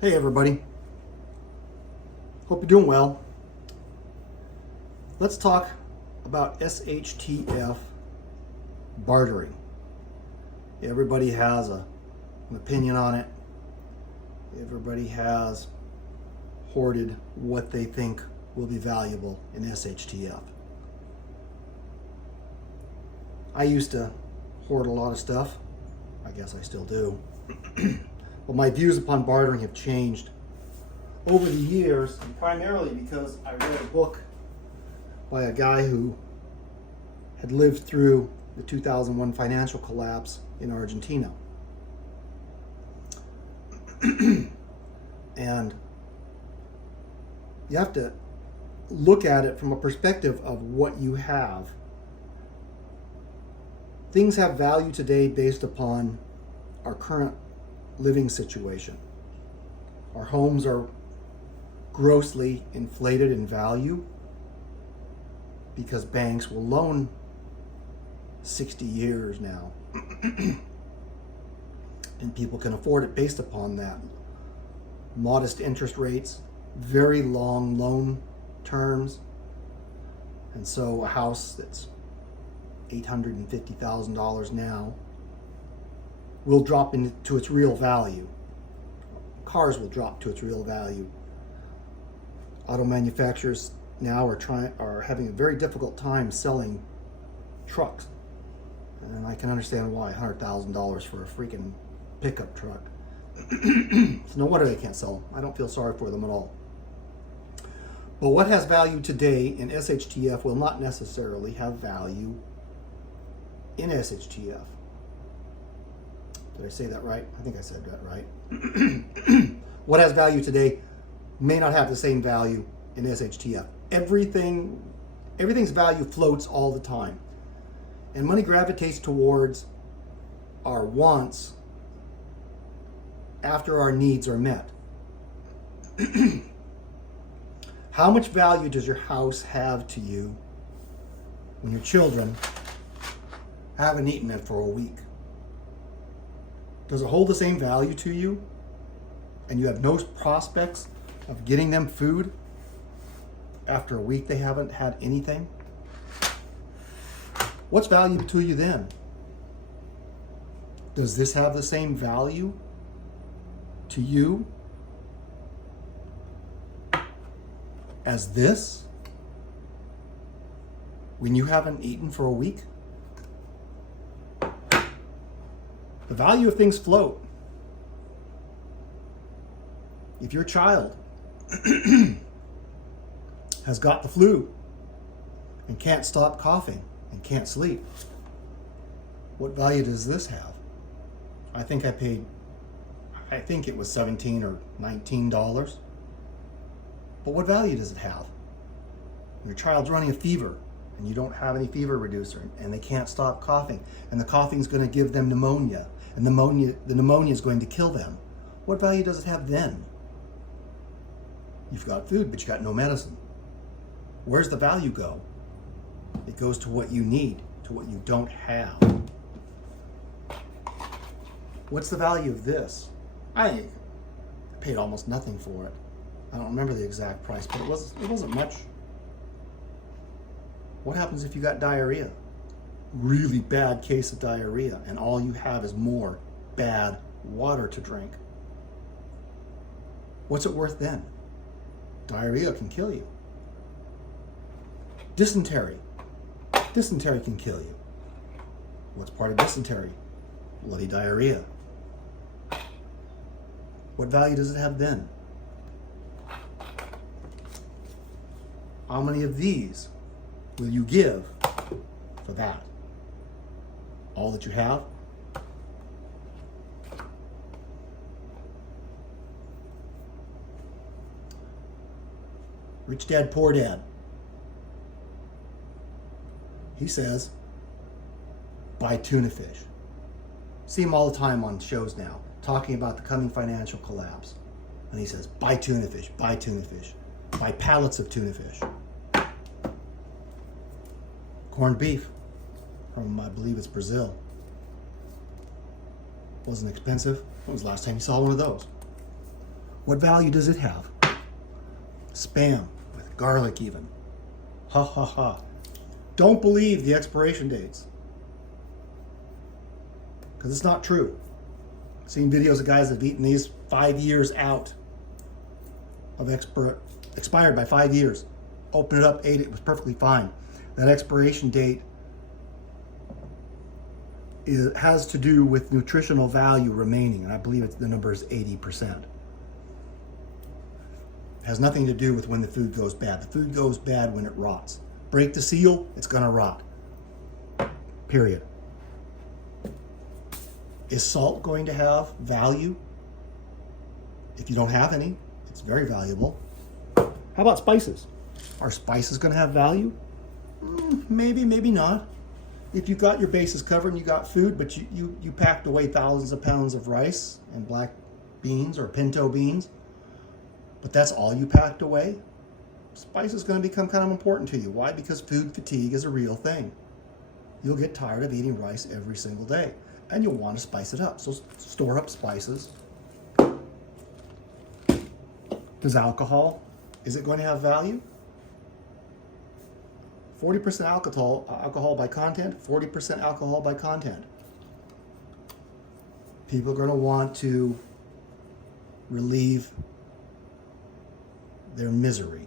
Hey everybody, hope you're doing well. Let's talk about SHTF bartering. Everybody has an opinion on it. Everybody has hoarded what they think will be valuable in SHTF. I used to hoard a lot of stuff. I guess I still do. But my views upon bartering have changed over the years, and primarily because I read a book by a guy who had lived through the 2001 financial collapse in Argentina. And you have to look at it from a perspective of what you have. Things have value today based upon our current living situation. Our homes are grossly inflated in value because banks will loan 60 years now. And people can afford it based upon that. Modest interest rates, very long loan terms. And so a house that's $850,000 now will drop into its real value. Cars will drop to its real value. Auto manufacturers now are having a very difficult time selling trucks. And I can understand why. $100,000 for a freaking pickup truck. It's no wonder they can't sell them. I don't feel sorry for them at all. But what has value today in SHTF will not necessarily have value in SHTF. Did I say that right? I think I said that right. What has value today may not have the same value in SHTF. Everything's value floats all the time. And money gravitates towards our wants after our needs are met. How much value does your house have to you when your children haven't eaten it for a week? Does it hold the same value to you and you have no prospects of getting them food after a week they haven't had anything? What's valuable to you then? Does this have the same value to you as this when you haven't eaten for a week? The value of things float. If your child has got the flu and can't stop coughing and can't sleep, what value does this have? I think it was $17 or $19. But what value does it have? Your child's running a fever and you don't have any fever reducer and they can't stop coughing and the coughing is going to give them pneumonia and the pneumonia is going to kill them. What value does it have then? You've got food, but you got no medicine. Where's the value go? It goes to what you need, to what you don't have. What's the value of this? I paid almost nothing for it. I don't remember the exact price, but it wasn't much. What happens if you got diarrhea? Really bad case of diarrhea, and all you have is more bad water to drink. What's it worth then? Diarrhea can kill you. Dysentery. Dysentery can kill you. What's part of dysentery? Bloody diarrhea. What value does it have then? How many of these will you give for that? All that you have? Rich Dad, Poor Dad. He says, buy tuna fish. See him all the time on shows now, talking about the coming financial collapse. And he says, buy tuna fish, buy tuna fish, buy pallets of tuna fish. Corned beef from, I believe it's Brazil. Wasn't expensive. When was the last time you saw one of those? What value does it have? Spam with garlic even. Ha ha ha. Don't believe the expiration dates, because it's not true. I've seen videos of guys that have eaten these 5 years out of expired by 5 years. Opened it up, ate it, it was perfectly fine. That expiration date has to do with nutritional value remaining, and I believe the number is 80%. It has nothing to do with when the food goes bad. The food goes bad when it rots. Break the seal, it's gonna rot. Period. Is salt going to have value? If you don't have any, it's very valuable. How about spices? Are spices gonna have value? Maybe, maybe not. If you got your bases covered and you got food, but you packed away thousands of pounds of rice and black beans or pinto beans, but that's all you packed away, spice is going to become kind of important to you. Why? Because food fatigue is a real thing. You'll get tired of eating rice every single day, and you'll want to spice it up. So store up spices. Does alcohol, is it going to have value? 40% alcohol by content, 40% alcohol by content. People are going to want to relieve their misery.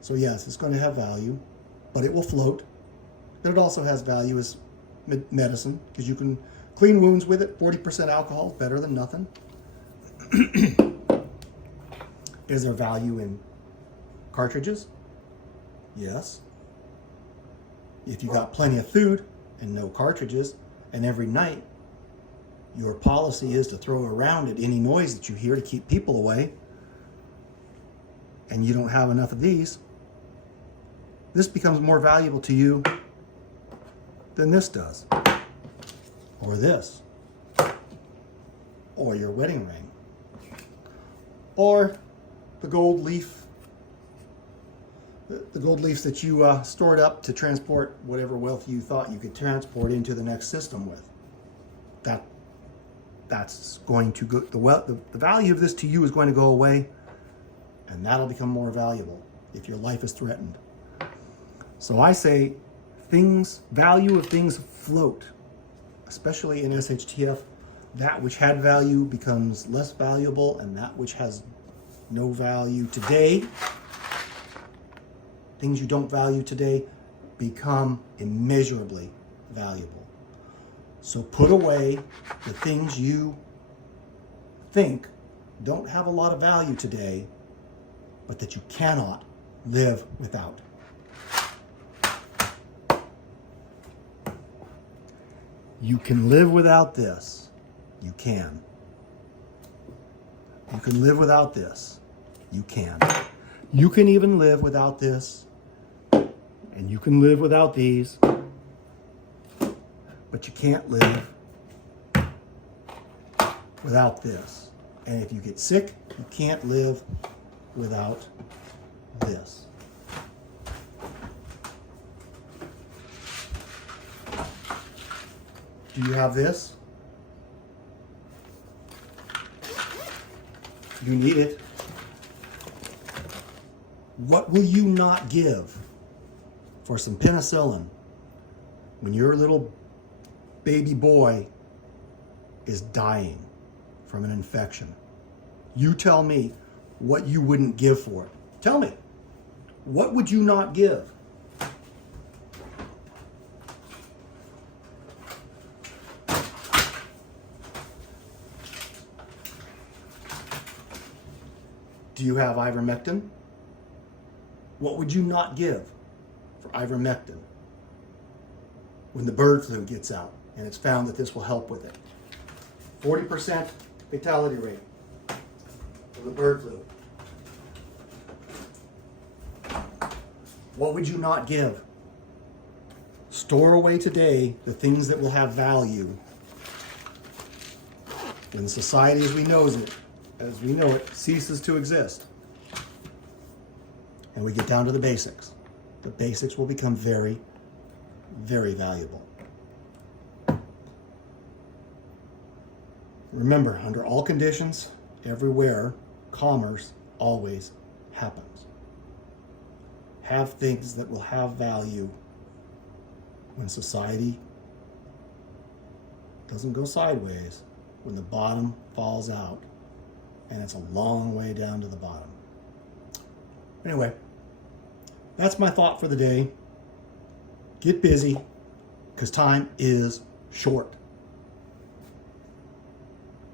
So yes, it's going to have value, but it will float. But it also has value as medicine, because you can clean wounds with it. 40% alcohol, better than nothing. Is there value in cartridges? Yes. If you got plenty of food and no cartridges, and every night your policy is to throw around at any noise that you hear to keep people away, and you don't have enough of these, this becomes more valuable to you than this does, or this, or your wedding ring, or the gold leaf, the gold leaves that you stored up to transport whatever wealth you thought you could transport into the next system with. That's going to go, the value of this to you is going to go away, and that'll become more valuable if your life is threatened. So I say value of things float, especially in SHTF. That which had value becomes less valuable, and that which has no value today, things you don't value today, become immeasurably valuable. So put away the things you think don't have a lot of value today, but that you cannot live without. You can live without this. You can. You can live without this. You can. You can even live without this. And you can live without these. But you can't live without this. And if you get sick, you can't live without this. Do you have this? You need it. What will you not give for some penicillin when your little baby boy is dying from an infection? You tell me what you wouldn't give for it. Tell me. What would you not give? Do you have ivermectin? What would you not give for ivermectin when the bird flu gets out and it's found that this will help with it? 40% fatality rate for the bird flu. What would you not give? Store away today the things that will have value when society as we know it ceases to exist. And we get down to the basics. The basics will become very, very valuable. Remember, under all conditions, everywhere, commerce always happens. Have things that will have value when society doesn't go sideways, when the bottom falls out, and it's a long way down to the bottom. Anyway, that's my thought for the day. Get busy, because time is short.